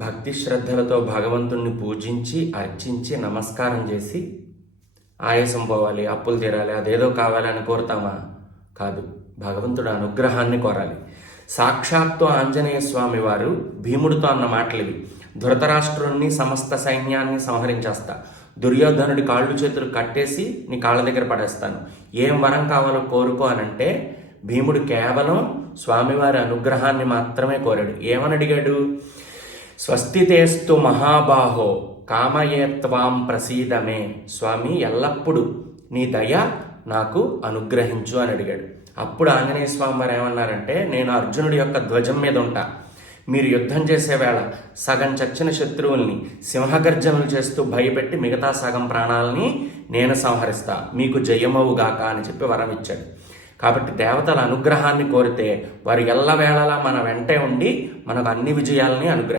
భక్తి శ్రద్ధలతో భగవంతుణ్ణి పూజించి అర్చించి నమస్కారం చేసి ఆయాసం పోవాలి, అప్పులు తీరాలి, అదేదో కావాలి అని కోరుతామా? కాదు, భగవంతుడు అనుగ్రహాన్ని కోరాలి. సాక్షాత్తు ఆంజనేయ స్వామి వారు భీముడితో అన్న మాటలివి. ధృతరాష్ట్రుణ్ణి సమస్త సైన్యాన్ని సంహరించేస్తా, దుర్యోధనుడి కాళ్ళు చేతులు కట్టేసి నీ కాళ్ళ దగ్గర పడేస్తాను, ఏం వరం కావాలో కోరుకో అనంటే భీముడు కేవలం స్వామివారి అనుగ్రహాన్ని మాత్రమే కోరాడు. ఏమని అడిగాడు? స్వస్తితేస్తు మహాబాహో కామయేత్వాం ప్రసీదమే, స్వామి ఎల్లప్పుడూ నీ దయ నాకు అనుగ్రహించు అని అడిగాడు. అప్పుడు ఆంజనేయ స్వామి వారు ఏమన్నారంటే, నేను అర్జునుడి యొక్క ధ్వజం మీద ఉంటా, మీరు యుద్ధం చేసే వేళ సగం చచ్చిన శత్రువుల్ని సింహగర్జనలు చేస్తూ భయపెట్టి మిగతా సగం ప్రాణాలని నేను సంహరిస్తా, మీకు జయమవుగాక అని చెప్పి వరం ఇచ్చాడు. కాబట్టి దేవతల అనుగ్రహాన్ని కోరితే వారు ఎల్లవేళలా మన వెంటే ఉండి మనకు అన్ని విజయాలని అనుగ్రహిస్తారు.